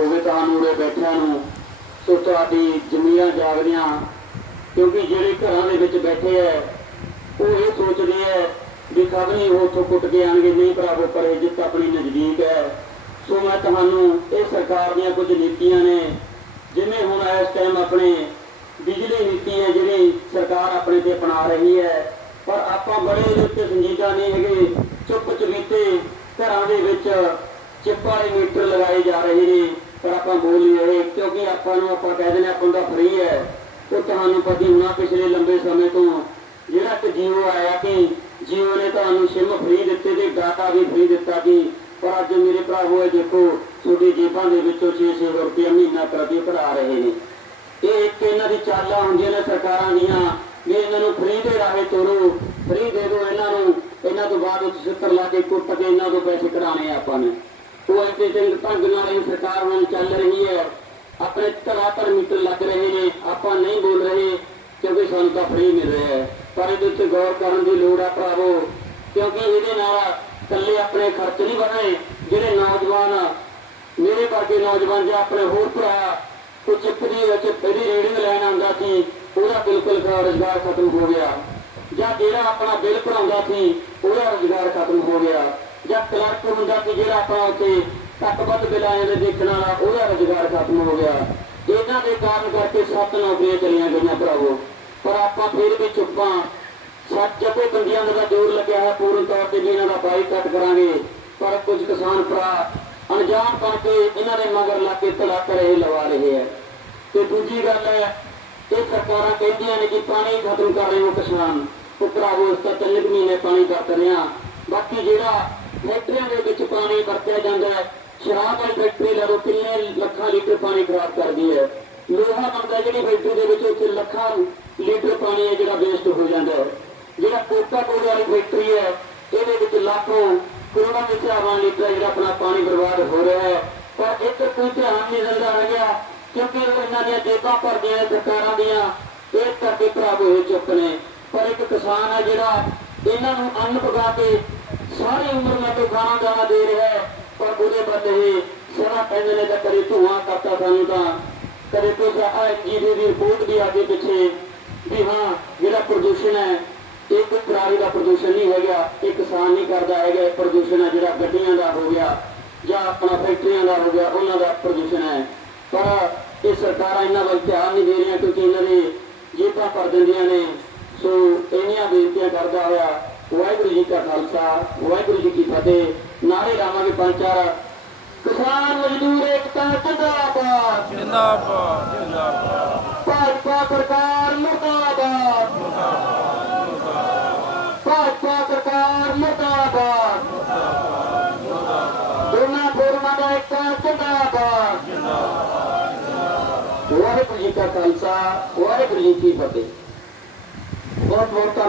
ਹੋਵੇ ਤੁਹਾਨੂੰ ਉਰੇ ਬੈਠਿਆਂ ਨੂੰ ਸੋ ਤੁਹਾਡੀ ਜ਼ਮੀਰਾਂ ਜਾਗਦੀਆਂ, ਕਿਉਂਕਿ ਜਿਹੜੇ ਘਰਾਂ ਦੇ ਵਿੱਚ ਬੈਠੇ ਐ, ਉਹ ਇਹ ਸੋਚਦੇ ਐ ਵੀ ਕਦ ਨਹੀਂ ਉਹ ਉੱਥੋਂ ਕੁੱਟ ਕੇ ਆਣਗੇ, ਨਹੀਂ ਭਰਾਵੋ ਪਰ ਇੱਜ਼ਤ ਆਪਣੀ ਨਜ਼ਦੀਕ ਹੈ ਸੋ ਮੈਂ ਤੁਹਾਨੂੰ ਇਹ ਸਰਕਾਰ ਦੀਆਂ ਕੁਝ ਨੀਤੀਆਂ ਨੇ, ਜਿਵੇਂ ਹੁਣ ਇਸ ਟਾਈਮ ਆਪਣੇ ਬਿਜਲੀ ਨੀਤੀ ਹੈ ਜਿਹੜੀ ਸਰਕਾਰ ਆਪਣੇ ਤੇ ਅਪਣਾ ਰਹੀ ਹੈ ਪਰ ਆਪਾਂ ਬੜੇ ਇਹਦੇ ਉੱਤੇ ਸੰਜੀਦਾ ਨਹੀਂ ਹੈਗੇ ਚੁੱਪ ਚੁਪੀਤੇ ਘਰਾਂ ਦੇ ਵਿੱਚ ਚਿੱਪਾ ਵਾਲੇ ਲਗਾਏ ਜਾ ਰਹੇ ਨੇ। ਪਰ ਆਪਾਂ ਬੋਲ ਨਹੀਂ ਰਹੇ, ਕਿਉਂਕਿ ਆਪਾਂ ਨੂੰ ਆਪਾਂ ਕਹਿ ਦਿੰਦੇ ਆਪਾਂ ਦਾ ਫ੍ਰੀ ਹੈ। ਉਹ ਤੁਹਾਨੂੰ ਪਤਾ ਹੋਣਾ ਪਿਛਲੇ ਲੰਬੇ ਸਮੇਂ ਤੋਂ, ਜਿਹੜਾ ਕਿ ਜੀਓ ਆਇਆ ਕਿ ਜੀਓ ਨੇ ਤੁਹਾਨੂੰ ਸਿਮ ਫ੍ਰੀ ਦਿੱਤੇ ਤੇ ਡਾਟਾ ਵੀ ਫ੍ਰੀ ਦਿੱਤਾ ਕਿ ਪਰ ਅੱਜ ਮੇਰੇ ਭਰਾਵੋ ਇਹ ਦੇਖੋ, ਤੁਹਾਡੀ ਜੇਬਾਂ ਦੇ ਵਿੱਚੋਂ 6-6 ਰੁਪਏ ਮਹੀਨਾ ਪ੍ਰਤੀ ਭਰਾ ਰਹੇ ਨੇ। ਇਹ ਇੱਕ ਇਹਨਾਂ ਦੀ ਚਾਲਾਂ ਹੁੰਦੀਆਂ ਨੇ ਸਰਕਾਰਾਂ ਦੀਆਂ, ਵੀ ਇਹਨਾਂ ਨੂੰ ਫ੍ਰੀ ਦੇ ਰਾਹੇ ਤੋਰੋ। ਫ੍ਰੀ ਦੇ ਦਿਓ ਇਹਨਾਂ ਨੂੰ, ਇਹਨਾਂ ਤੋਂ ਬਾਅਦ ਉਹ 76 ਲਾ ਕੇ ਕੁੱਟ ਕੇ ਇਹਨਾਂ ਤੋਂ ਪੈਸੇ ਕਢਾਣੇ ਆ ਆਪਾਂ ਨੇ। ਉਹ ਇੱਥੇ ਤੇ ਢੰਗ ਨਾਲ ਇਹ ਸਰਕਾਰ ਹੁਣ ਚੱਲ ਰਹੀ ਹੈ। ਆਪਣੇ ਧਰਾਤਰ ਮੀਟਰ ਲੱਗ ਰਹੇ ਨੇ। ਆਪਾਂ ਨਹੀਂ ਬੋਲ ਰਹੇ ਕਿਉਂਕਿ ਸਾਨੂੰ ਤਾਂ ਫ੍ਰੀ ਮਿਲ ਰਿਹਾ ਹੈ। ਪਰ ਇਹਦੇ ਉੱਤੇ ਗੌਰ ਕਰਨ ਦੀ ਲੋੜ ਆ ਭਰਾਵੋ, ਕਿਉਂਕਿ ਇਹਦੇ ਨਾਲ ਇਕੱਲੇ ਆਪਣੇ ਖਰਚ ਨਹੀਂ ਵਧਣੇ ਜਿਹੜੇ ਨੌਜਵਾਨ, ਮੇਰੇ ਵਰਗੇ ਨੌਜਵਾਨ ਜਾਂ ਆਪਣੇ ਹੋਰ ਭਰਾ ਕੋਈ ਚਿੱਪ ਵਿੱਚ ਇਹਦੀ ਰੇਡਿੰਗ ਲੈਣ ਆਉਂਦਾ ਸੀ, ਉਹਦਾ ਬਿਲਕੁਲ ਰੋਜ਼ਗਾਰ ਖਤਮ ਹੋ ਗਿਆ। ਜਾਂ ਜਿਹੜਾ ਆਪਣਾ ਬਿੱਲ ਭਰਾਉਂਦਾ ਸੀ, ਉਹਦਾ ਰੋਜ਼ਗਾਰ ਖਤਮ ਹੋ ਗਿਆ। ਜਾਂ ਕਲਰਕ ਹੁੰਦਾ ਸੀ ਜਿਹੜਾ ਆਪਣਾ ਉੱਥੇ ਘੱਟ ਵੱਧ ਦੇ ਦੇਖਣ ਵਾਲਾ, ਉਹਦਾ ਰੋਜ਼ਗਾਰ ਖਤਮ ਹੋ ਗਿਆ। ਇਹਨਾਂ ਦੇ ਕਾਰਨ ਕਰਕੇ ਸੱਤ ਨੌਕਰੀਆਂ ਚਲੀਆਂ ਗਈਆਂ ਭਰਾਵੋ। ਪਰ ਆਪਾਂ ਫਿਰ ਵੀ ਚੁੱਪਾਂ ਸੱਚ ਜਪੇ ਬੰਦੀਆਂ ਦਾ ਜ਼ੋਰ ਲੱਗਿਆ ਹੈ ਪੂਰਨ ਤੌਰ ਤੇ ਵੀ ਇਹਨਾਂ ਦਾ ਬਾਈਕਾਟ ਕਰਾਂਗੇ। ਪਰ ਕੁਝ ਕਿਸਾਨ ਭਰਾ ਅਣਜਾਣ ਬਣ ਕੇ ਇਹਨਾਂ ਦੇ ਮਗਰ ਲੱਗ ਕੇ ਧੜਾ ਰਹੇ ਲਵਾ ਰਹੇ ਹੈ ਤੇ ਦੂਜੀ ਗੱਲ ਹੈ, ਇਹ ਸਰਕਾਰਾਂ ਕਹਿੰਦੀਆਂ ਨੇ ਕਿ ਪਾਣੀ ਖਤਮ ਕਰ ਰਹੇ ਹੋ ਕਿਸਾਨ, ਉਹ ਭਰਾਵੋ, ਇਸ ਤਾਂ ਤਿੰਨ ਕੁ ਮਹੀਨੇ ਪਾਣੀ ਵਰਤ ਰਿਹਾ ਬਾਕੀ ਜਿਹੜਾ ਫੈਕਟਰੀਆਂ ਦੇ ਵਿੱਚ ਪਾਣੀ ਵਰਤਿਆ ਜਾਂਦਾ ਹੈ। ਸ਼ਰਾਬ ਵਾਲੀ ਫੈਕਟਰੀ ਲਾ ਲਓ ਕਿੰਨੇ ਲੱਖਾਂ ਲੀਟਰ ਪਾਣੀ ਖਰਾਬ ਕਰਦੀ ਹੈ। ਲੋਹਾ ਬਣਦਾ ਜਿਹੜੀ ਫੈਕਟਰੀ ਦੇ ਵਿੱਚ ਉੱਥੇ ਲੱਖਾਂ ਲੀਟਰ ਪਾਣੀ ਹੈ, ਜਿਹੜਾ ਵੇਸਟ ਹੋ ਜਾਂਦਾ ਹੈ। ਜਿਹੜਾ ਕੋਕਾ ਕੋਲਾ ਵਾਲੀ ਫੈਕਟਰੀ ਹੈ, ਇਹਦੇ ਵਿੱਚ ਲੱਖੋਂ ਕਰੋੜਾਂ ਦੇ ਹਿਸਾਬਾਂ ਲੀਟਰ ਜਿਹੜਾ ਆਪਣਾ ਪਾਣੀ ਬਰਬਾਦ ਹੋ ਰਿਹਾ ਹੈ। ਪਰ ਇੱਧਰ ਕੋਈ ਧਿਆਨ ਨਹੀਂ ਦਿੰਦਾ ਰਹਿ ਗਿਆ ਕਿਉਂਕਿ ਇਹਨਾਂ ਦੀਆਂ ਜੇਬਾਂ ਭਰਦੀਆਂ ਨੇ, ਸਰਕਾਰਾਂ ਦੀਆਂ, ਇਹ ਕਰਕੇ ਭਰਾਵੋ ਇਹ ਚੁੱਪ ਨੇ। ਪਰ ਇੱਕ ਕਿਸਾਨ ਹੈ ਜਿਹੜਾ, ਇਹਨਾਂ ਨੂੰ ਅੰਨ ਪਕਾ ਕੇ ਸਾਰੀ ਉਮਰ ਮੈਂ ਤੋਂ ਖਾਣਾ ਦਾਣਾ ਦੇ ਰਿਹਾ, ਪਰ ਉਹਦੇ ਬਦਲੇ ਇਹ ਸਦਾ ਕਹਿੰਦੇ ਨੇ ਤਾਂ ਕਦੇ ਧੂਆਂ ਕਰਤਾ ਸਾਨੂੰ ਤਾਂ, ਕਦੇ ਕੋਈ ਆ ਜੀਵੀ ਦੀ ਰਿਪੋਰਟ ਵੀ ਆਗੇ ਪਿੱਛੇ, ਵੀ ਹਾਂ, ਜਿਹੜਾ ਪ੍ਰਦੂਸ਼ਣ ਹੈ ਇਹ ਕੋਈ ਪਰਾਲੀ ਦਾ ਪ੍ਰਦੂਸ਼ਣ ਨਹੀਂ ਹੈਗਾ ਇਹ ਕਿਸਾਨ ਨਹੀਂ ਕਰਦਾ ਹੈਗਾ, ਇਹ ਪ੍ਰਦੂਸ਼ਣ ਹੈ ਜਿਹੜਾ ਗੱਡੀਆਂ ਦਾ ਹੋ ਗਿਆ, ਜਾਂ ਆਪਣਾ ਫੈਕਟਰੀਆਂ ਦਾ ਹੋ ਗਿਆ, ਉਹਨਾਂ ਦਾ ਪ੍ਰਦੂਸ਼ਣ ਹੈ। ਪਰ ਇਹ ਸਰਕਾਰਾਂ ਇਹਨਾਂ ਵੱਲ ਧਿਆਨ ਨਹੀਂ ਦੇ ਰਹੀਆਂ, ਕਿਉਂਕਿ ਇਹਨਾਂ ਦੇ ਜੇਬਾਂ ਭਰ ਦਿੰਦੀਆਂ ਨੇ, ਸੋ ਇੰਨੀਆਂ ਬੇਨਤੀਆਂ ਕਰਦਾ ਹੋਇਆ ਵਾਹਿਗੁਰੂ ਜੀ ਕਾ ਖਾਲਸਾ ਵਾਹਿਗੁਰੂ ਜੀ ਕੀ ਫਤਿਹ। ਨਾਰੇ ਲਾਵਾਂਗੇ ਪੰਜ ਚਾਰ ਕਿਸਾਨ ਮਜ਼ਦੂਰ ਏਕਤਾ ਜਿੰਦਾਬਾਦ। ਜਿੰਦਾਬਾਦ ਜਿੰਦਾਬਾਦ। ਭਾਜਪਾ ਸਰਕਾਰ ਮੁਰਦਾਬਾਦ। ਭਾਜਪਾ ਸਰਕਾਰ ਮੁਰਦਾਬਾਦ। ਦੋਨਾਂ ਫੋਰਮਾਂ ਦਾ ਇੱਕ ਜਿੰਦਾਬਾਦ। ਵਾਹਿਗੁਰੂ ਜੀ ਕਾ ਖਾਲਸਾ ਵਾਹਿਗੁਰੂ ਜੀ ਕੀ ਫਤਿਹ। ਬਹੁਤ ਬਹੁਤ।